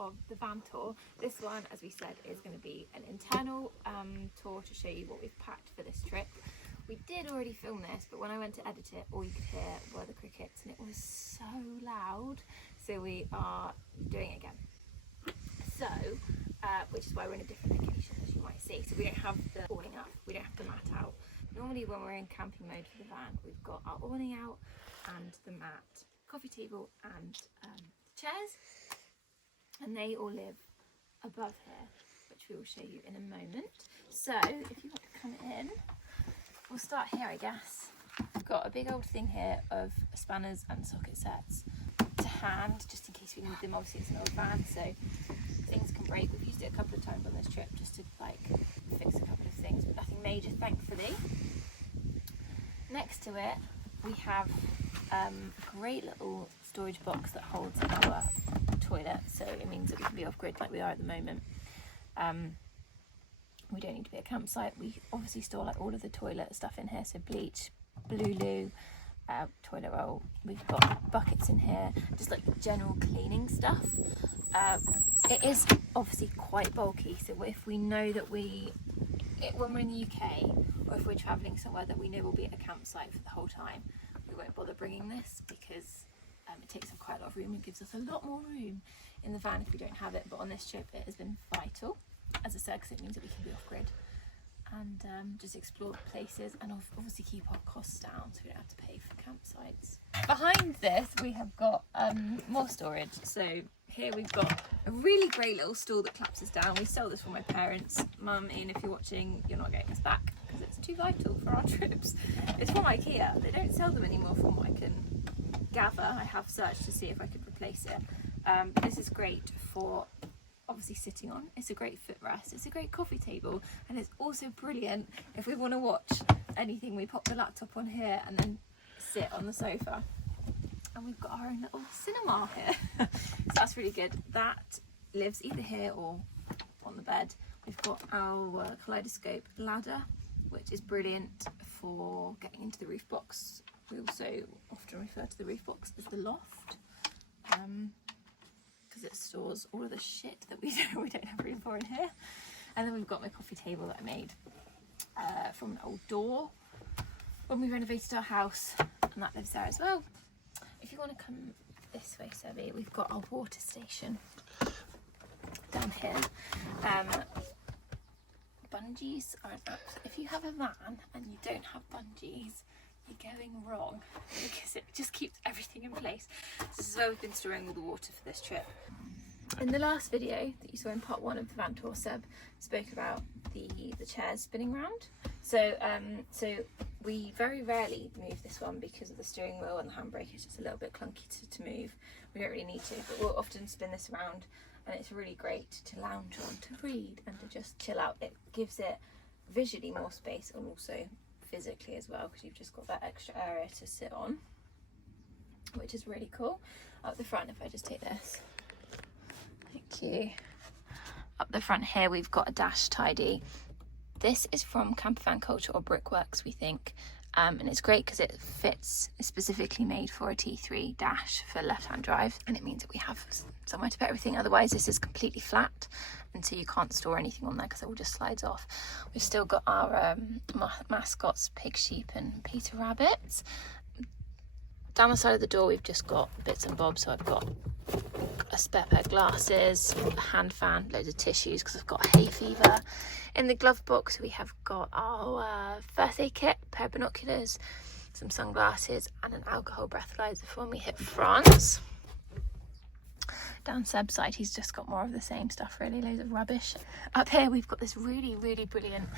of the van tour. This one, as we said, is going to be an internal tour to show you what we've packed for this trip. We did already film this, but when I went to edit it, all you could hear were the crickets, and it was so loud. So we are doing it again. So, which is why we're in a different location, as you might see. So we don't have the awning up, we don't have the mat out. Normally when we're in camping mode for the van, we've got our awning out and the mat, coffee table and the chairs. And they all live above here, which we will show you in a moment. So if you want to come in, we'll start here, I guess. I've got a big old thing here of spanners and socket sets to hand, just in case we need them. Obviously it's an old van, so things can break. We've used it a couple of times on this trip just to like fix a couple of things, but nothing major, thankfully. Next to it, we have a great little storage box that holds our toilet, so it means that we can be off grid like we are at the moment. We don't need to be at a campsite. We obviously store like all of the toilet stuff in here, so bleach, blue loo, toilet roll. We've got buckets in here, just like general cleaning stuff. It is obviously quite bulky, so if we know that when we're in the UK, or if we're travelling somewhere that we know will be at a campsite for the whole time, we won't bother bringing this because it takes up quite a lot of room and gives us a lot more room in the van if we don't have it. But on this trip it has been vital, as I said, because it means that we can be off grid and just explore places and obviously keep our costs down so we don't have to pay for campsites. Behind this we have got more storage. So here we've got a really great little stool that collapses down. We stole this from my parents. Mum, Ian, if you're watching, you're not getting this back because it's too vital for our trips. It's from IKEA. They don't sell them anymore from what I can gather. I have searched to see if I could replace it. But this is great for obviously sitting on. It's a great footrest. It's a great coffee table, and it's also brilliant if we want to watch anything. We pop the laptop on here and then sit on the sofa. And we've got our own little cinema here. So that's really good. That lives either here or on the bed. We've got our kaleidoscope ladder, which is brilliant for getting into the roof box. We also often refer to the roof box as the loft, because it stores all of the shit that we don't have room for in here. And then we've got my coffee table that I made from an old door when we renovated our house, and that lives there as well. If you want to come this way, Sebby, we've got our water station down here. Bungees are an absolute... If you have a van and you don't have bungees, you're going wrong, because it just keeps everything in place. This is where we've been storing all the water for this trip. In the last video that you saw in part 1 of the van tour, Seb spoke about the chairs spinning round. So we very rarely move this one because of the steering wheel and the handbrake is just a little bit clunky to move. We don't really need to, but we'll often spin this around, and it's really great to lounge on, to read and to just chill out. It gives it visually more space and also physically as well, because you've just got that extra area to sit on, which is really cool. Up the front, if I just take this, thank you. Up the front here we've got a dash tidy. This is from Campervan Culture or Brickworks, we think, and it's great because it fits. It's specifically made for a T3 dash for left-hand drive, and it means that we have somewhere to put everything. Otherwise this is completely flat, and so you can't store anything on there because it all just slides off. We've still got our mascots, Pig, Sheep and Peter Rabbits. Down the side of the door we've just got bits and bobs. So I've got a spare pair of glasses, a hand fan, loads of tissues because I've got hay fever. In the glove box we have got our first aid kit, a pair of binoculars, some sunglasses and an alcohol breathalyzer for when we hit France. Down Seb's side he's just got more of the same stuff really, loads of rubbish. Up here we've got this really brilliant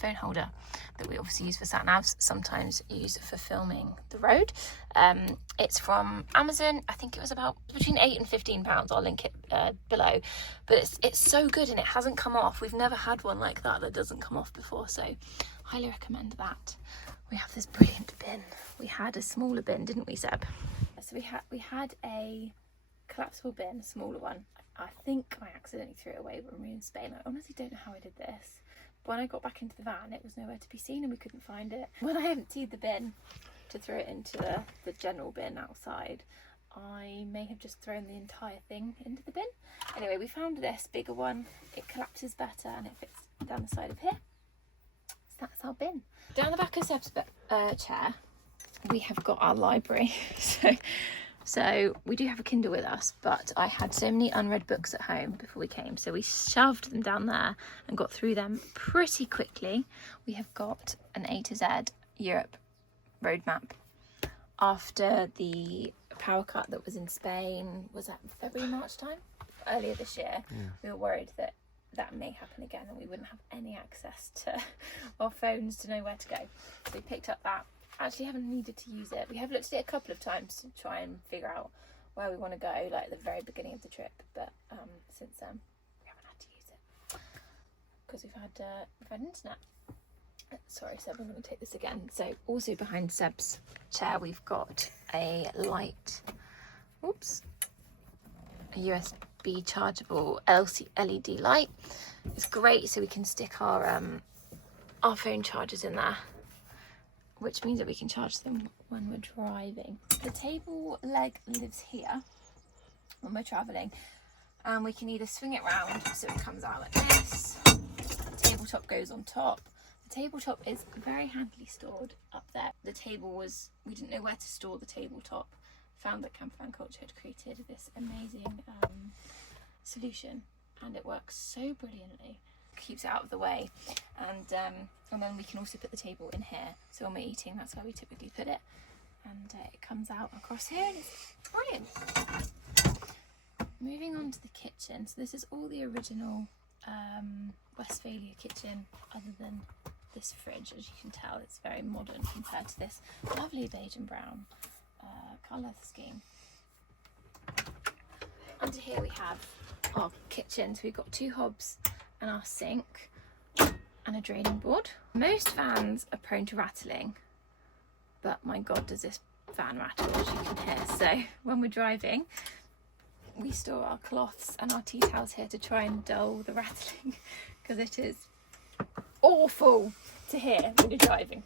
phone holder that we obviously use for sat navs, sometimes use for filming the road. It's from Amazon. I think it was about between £8 and £15. I'll link it below, but it's so good and it hasn't come off. We've never had one like that doesn't come off before, so highly recommend that. We have this brilliant bin. We had a smaller bin, didn't we, Seb? So we had a collapsible bin, a smaller one. I think I accidentally threw it away when we were in Spain. I honestly don't know how I did this. When I got back into the van, it was nowhere to be seen and we couldn't find it. When I emptied the bin to throw it into the general bin outside, I may have just thrown the entire thing into the bin. Anyway, we found this bigger one. It collapses better and it fits down the side of here. So that's our bin. Down the back of Seb's chair, we have got our library. So we do have a Kindle with us, but I had so many unread books at home before we came, so we shoved them down there and got through them pretty quickly. We have got an A to Z Europe roadmap after the power cut that was in Spain. Was that February, March time? Earlier this year. Yeah. We were worried that that may happen again and we wouldn't have any access to our phones to know where to go. So we picked up that. Actually haven't needed to use it. We have looked at it a couple of times to try and figure out where we want to go, like at the very beginning of the trip, but since then we haven't had to use it because we've had internet. Sorry Seb, I'm going to take this again. So also behind Seb's chair we've got a light, a USB chargeable LED light. It's great, so we can stick our phone chargers in there, which means that we can charge them when we're driving. The table leg lives here when we're traveling, and we can either swing it round so it comes out like this. The tabletop goes on top. The tabletop is very handily stored up there. The table was, we didn't know where to store the tabletop. Found that Campervan Culture had created this amazing solution, and it works so brilliantly. Keeps it out of the way, and then we can also put the table in here, so when we're eating that's where we typically put it, and it comes out across here and it's brilliant. Moving on to the kitchen, so this is all the original Westphalia kitchen, other than this fridge. As you can tell, it's very modern compared to this lovely beige and brown colour scheme. Under here we have our kitchen, so we've got 2 hobs and our sink and a draining board. Most vans are prone to rattling, but my god does this van rattle, as you can hear. So when we're driving we store our cloths and our tea towels here to try and dull the rattling, because it is awful to hear when you're driving.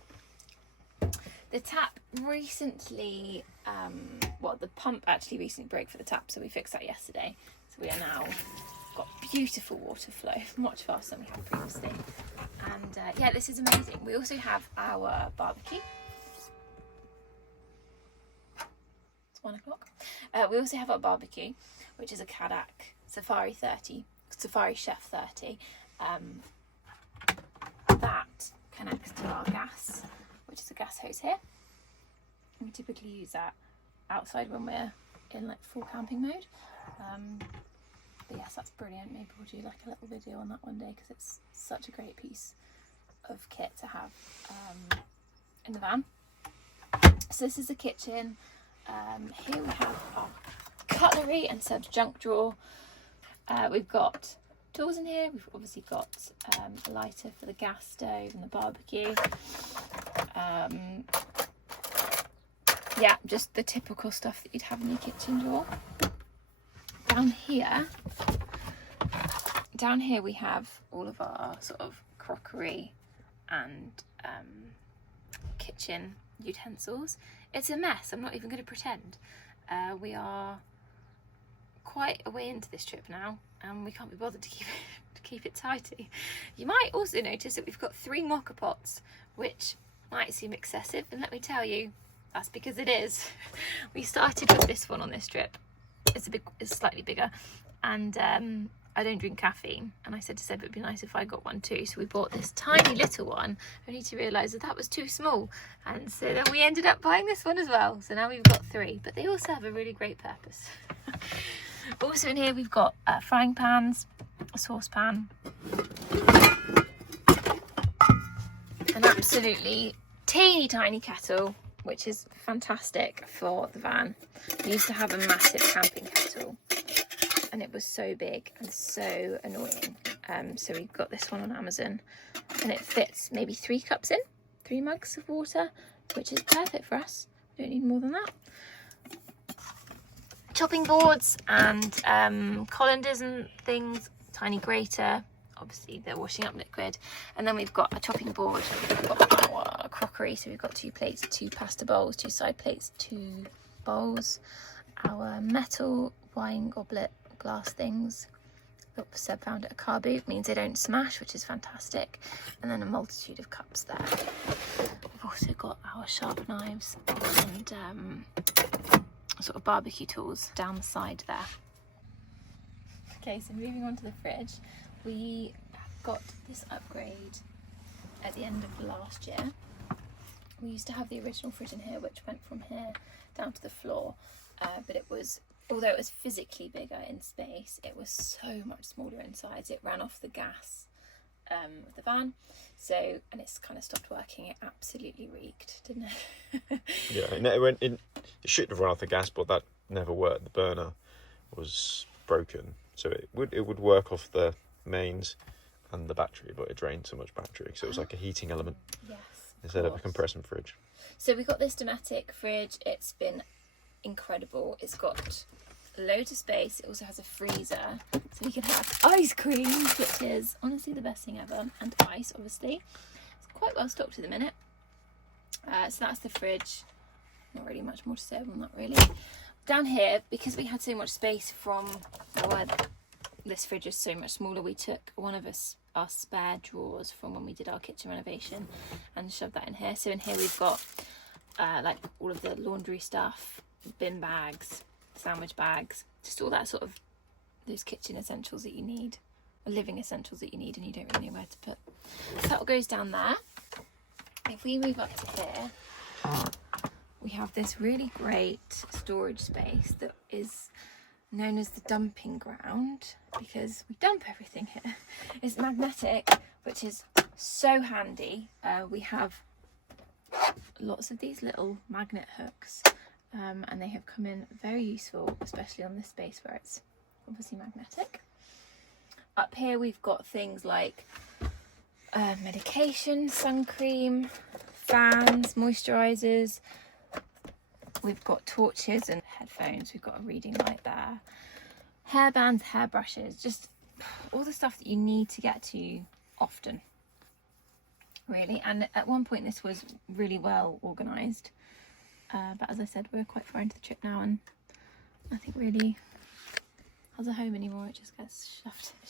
The tap recently, the pump actually recently broke for the tap, so we fixed that yesterday. So we are now got beautiful water flow, much faster than we had previously, and yeah, this is amazing. We also have our barbecue. It's 1 o'clock. We also have our barbecue, which is a Kadak Safari Chef 30. That connects to our gas, which is a gas hose here. We typically use that outside when we're in like full camping mode. But yes, that's brilliant. Maybe we'll do like a little video on that one day, because it's such a great piece of kit to have in the van. So this is the kitchen. Here we have our cutlery and Seb's junk drawer. We've got tools in here. We've obviously got a lighter for the gas stove and the barbecue. Yeah, just the typical stuff that you'd have in your kitchen drawer. Down here we have all of our sort of crockery and kitchen utensils. It's a mess, I'm not even going to pretend. We are quite a way into this trip now, and we can't be bothered to keep it tidy. You might also notice that we've got 3 mocha pots, which might seem excessive, and let me tell you, that's because it is. We started with this one on this trip. It's slightly bigger, and I don't drink caffeine, and I said to Seb it'd be nice if I got one too, so we bought this tiny little one, only to realise that was too small, and so then we ended up buying this one as well. So now we've got 3, but they also have a really great purpose. Also in here we've got frying pans, a saucepan, an absolutely teeny tiny kettle, which is fantastic for the van. We used to have a massive camping kettle, and it was so big and so annoying. So we got this one on Amazon, and it fits maybe 3 cups in, 3 mugs of water, which is perfect for us. We don't need more than that. Chopping boards and colanders and things, tiny grater, obviously they're washing up liquid, and then we've got a chopping board. We've got our crockery, so we've got 2 plates, 2 pasta bowls, 2 side plates, 2 bowls, our metal wine goblet glass things that Seb found at a car boot, means they don't smash, which is fantastic. And then a multitude of cups there. We've also got our sharp knives and sort of barbecue tools down the side there. Okay, so moving on to the fridge, we got this upgrade at the end of last year. We used to have the original fridge in here, which went from here down to the floor, but it was, although it was physically bigger in space, it was so much smaller in size. It ran off the gas of the van, so, and it's kind of stopped working. It absolutely reeked, didn't it? Yeah, it should have run off the gas, but that never worked. The burner was broken, so it would work off the mains and the battery, but it drained so much battery, so it was like a heating element. Yes, instead of a compressor fridge. So we got this Dometic fridge. It's been incredible. It's got loads of space. It also has a freezer, so we can have ice cream, which is honestly the best thing ever, and ice, obviously. It's quite well stocked at the minute. So that's the fridge. Not really much more to say on that, really. Down here, because we had so much space from this fridge is so much smaller, we took one of our spare drawers from when we did our kitchen renovation and shoved that in here. So in here we've got like all of the laundry stuff, bin bags, sandwich bags, just all that sort of those kitchen essentials that you need, or living essentials that you need and you don't really know where to put. So that goes down there. If we move up to here, we have this really great storage space that is known as the dumping ground, because we dump everything here. It's magnetic, which is so handy. We have lots of these little magnet hooks, and they have come in very useful, especially on this space where it's obviously magnetic. Up here we've got things like medication, sun cream, fans, moisturisers. We've got torches and headphones. We've got a reading light there. Hairbands, hairbrushes, just all the stuff that you need to get to often, really. And at one point this was really well organised. But as I said, we're quite far into the trip now and nothing really has a home anymore. It just gets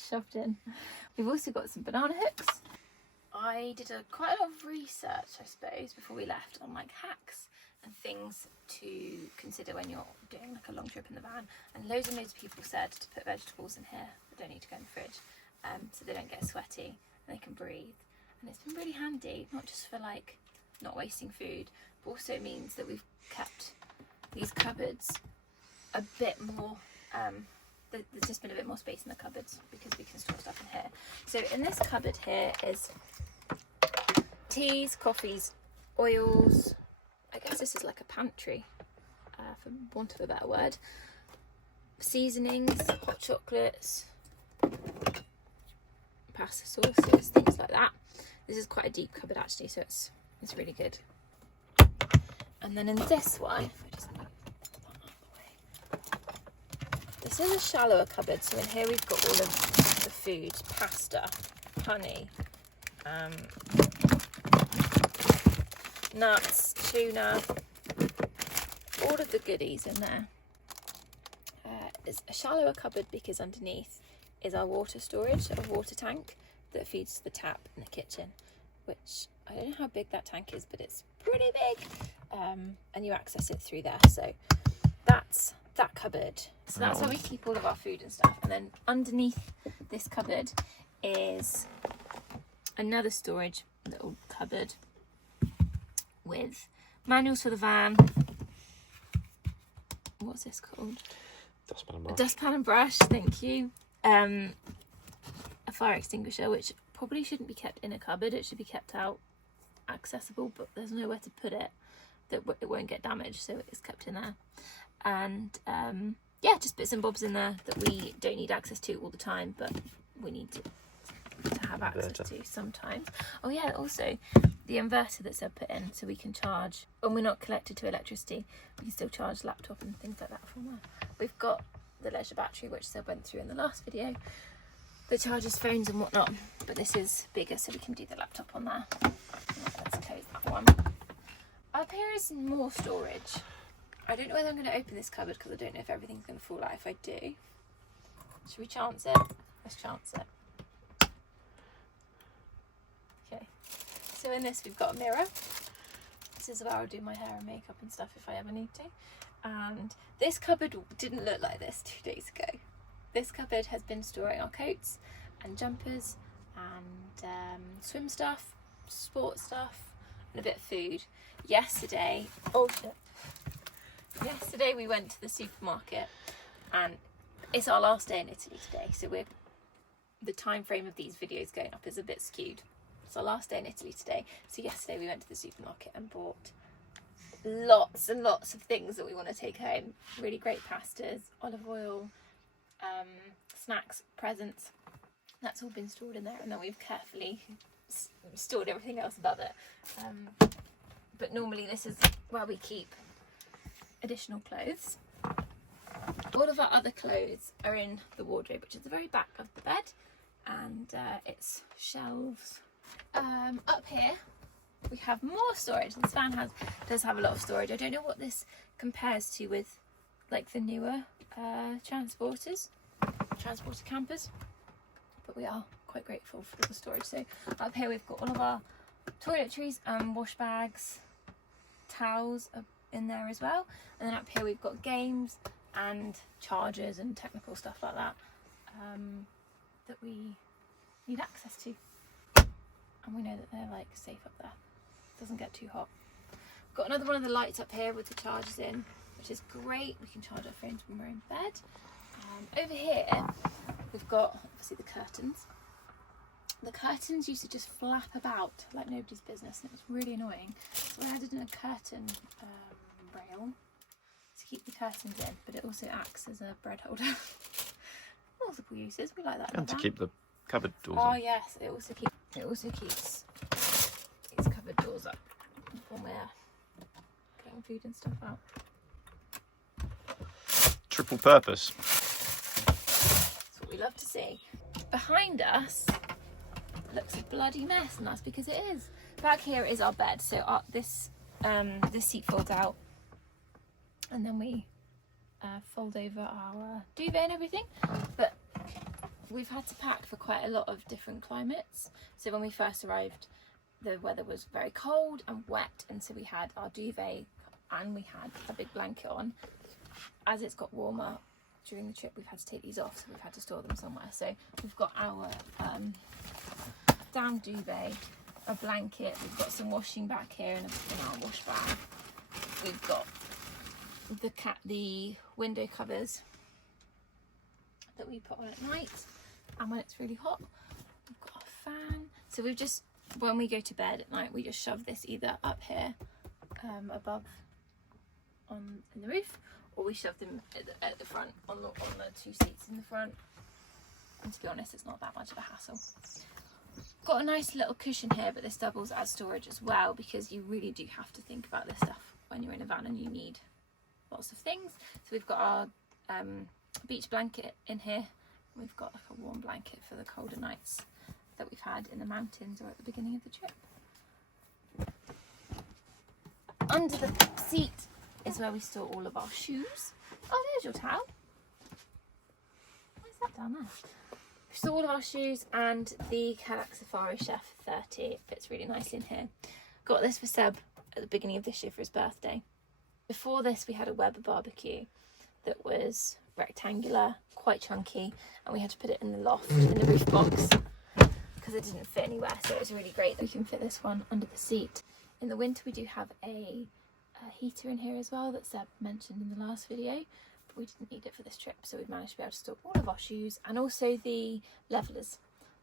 shoved in. We've also got some banana hooks. I did quite a lot of research, I suppose, before we left on like hacks and things to consider when you're doing like a long trip in the van, and loads of people said to put vegetables in here that don't need to go in the fridge, so they don't get sweaty and they can breathe. And it's been really handy, not just for like not wasting food, but also means that we've kept these cupboards a bit more, there's just been a bit more space in the cupboards because we can store stuff in here. So in this cupboard here is teas, coffees, oils. I guess this is like a pantry, for want of a better word. Seasonings, hot chocolates, pasta sauces, things like that. This is quite a deep cupboard actually, so it's really good. And then in this one, if I just move that out of the way, this is a shallower cupboard. So in here we've got all of the food, pasta, honey, nuts, tuna, all of the goodies in there. It's a shallower cupboard because underneath is our water storage, a water tank that feeds the tap in the kitchen, which I don't know how big that tank is, but it's pretty big, and you access it through there. So that's that cupboard. So that's where we keep all of our food and stuff. And then underneath this cupboard is another storage little cupboard with manuals for the van. What's this called? Dustpan and brush. A dustpan and brush, thank you. A fire extinguisher, which probably shouldn't be kept in a cupboard. It should be kept out, accessible, but there's nowhere to put it that it won't get damaged, so it's kept in there. And yeah, just bits and bobs in there that we don't need access to all the time, but we need to have access to sometimes. Oh yeah, also the inverter that Seb put in, so we can charge when we're not connected to electricity. We can still charge laptop and things like that from there. We've got the leisure battery, which Seb went through in the last video, that charges phones and whatnot, but this is bigger, so we can do the laptop on there. Let's close that one. Up here is more storage. I don't know whether I'm going to open this cupboard because I don't know if everything's going to fall out if I do. Should we chance it? Let's chance it. Okay. So in this we've got a mirror. This is where I'll do my hair and makeup and stuff if I ever need to. And this cupboard didn't look like this 2 days ago. This cupboard has been storing our coats and jumpers and swim stuff, sport stuff, and a bit of food. Yesterday we went to the supermarket, and it's our last day in Italy today, so the time frame of these videos going up is a bit skewed. It's our last day in Italy today, so yesterday we went to the supermarket and bought lots and lots of things that we want to take home. Really great pastas, olive oil, snacks, presents. That's all been stored in there, and then we've carefully stored everything else above it. But normally this is where we keep additional clothes. All of our other clothes are in the wardrobe, which is the very back of the bed, and it's shelves. Up here we have more storage. This van does have a lot of storage. I don't know what this compares to with like the newer transporter campers, but we are quite grateful for the storage. So up here we've got all of our toiletries and wash bags, towels are in there as well, and then up here we've got games and chargers and technical stuff like that that we need access to, and we know that they're like safe up there. It doesn't get too hot. Got another one of the lights up here with the chargers in, which is great. We can charge our phones when we're in bed. Over here we've got obviously the curtains. The curtains used to just flap about like nobody's business, and it was really annoying. So I added in a curtain rail to keep the curtains in, but it also acts as a bread holder. Multiple uses, we like that. And to keep the cupboard doors Oh on. yes, it also keeps these cupboard doors up when we're getting food and stuff out. Triple purpose. That's what we love to see. Behind us looks a bloody mess, and that's because it is. Back here is our bed, so this seat folds out, and then we fold over our duvet and everything. But we've had to pack for quite a lot of different climates. So when we first arrived, the weather was very cold and wet, and so we had our duvet and we had a big blanket on. As it's got warmer during the trip, we've had to take these off, so we've had to store them somewhere. So we've got our down duvet, a blanket, we've got some washing back here in our wash bag. We've got the window covers that we put on at night, and when it's really hot we've got a fan. So we've just, when we go to bed at night, we just shove this either up here above in the roof, or we shove them at the front on the 2 seats in the front. And to be honest, it's not that much of a hassle. Got a nice little cushion here, but this doubles as storage as well, because you really do have to think about this stuff when you're in a van and you need lots of things. So we've got our beach blanket in here. We've got like a warm blanket for the colder nights that we've had in the mountains or at the beginning of the trip. Under the seat is where we store all of our shoes. Oh, there's your towel. Where's that down there? We store all of our shoes and the Cadillac Safari Chef 30. It fits really nicely in here. Got this for Seb at the beginning of this year for his birthday. Before this, we had a Weber barbecue that was rectangular, quite chunky, and we had to put it in the loft, in the roof box, because it didn't fit anywhere. So it was really great that we can fit this one under the seat. In the winter, we do have a heater in here as well that Seb mentioned in the last video, but we didn't need it for this trip, so we've managed to be able to store all of our shoes and also the levelers.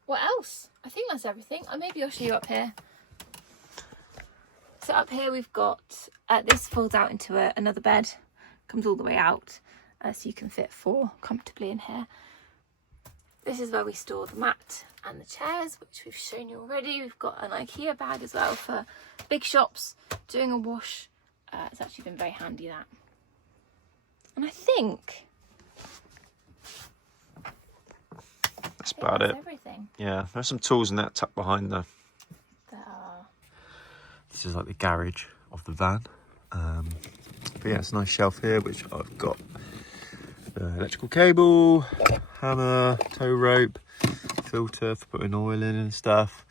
What else? I think that's everything. Maybe I'll show you up here. So up here we've got, this folds out into another bed, comes all the way out, so you can fit 4 comfortably in here. This is where we store the mat and the chairs, which we've shown you already. We've got an IKEA bag as well for big shops, doing a wash. It's actually been very handy, that. And I think that's about it. Everything. Yeah, there's some tools in that tucked behind the. There are. This is like the garage of the van. But yeah, it's a nice shelf here, which I've got electrical cable, hammer, tow rope, filter for putting oil in and stuff.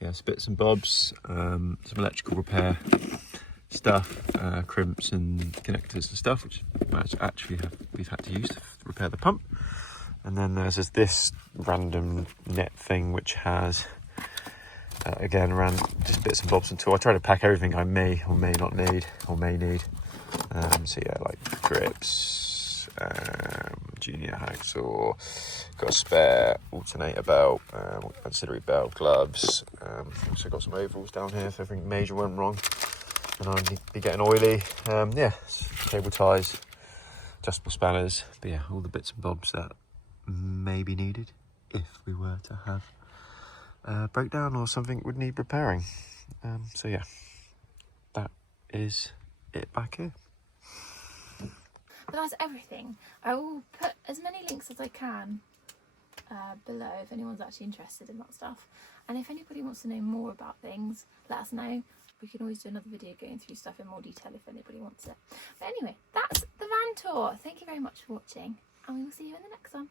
Yeah, bits and bobs, some electrical repair stuff, crimps and connectors and stuff, which we've had to use to repair the pump. And then there's this random net thing which has again just bits and bobs and tools. I try to pack everything I may or may not need or may need. So yeah, like grips, junior hacksaw, got a spare alternator belt, auxiliary belt, gloves. Also got some ovals down here if anything major went wrong and I need to be getting oily. Yeah, cable ties, adjustable spanners, but yeah, all the bits and bobs that may be needed if we were to have a breakdown or something would need repairing. So yeah, that is it back here. But that's everything. I will put as many links as I can below if anyone's actually interested in that stuff. And if anybody wants to know more about things, let us know. We can always do another video going through stuff in more detail if anybody wants it. But anyway, that's the van tour. Thank you very much for watching, and we will see you in the next one.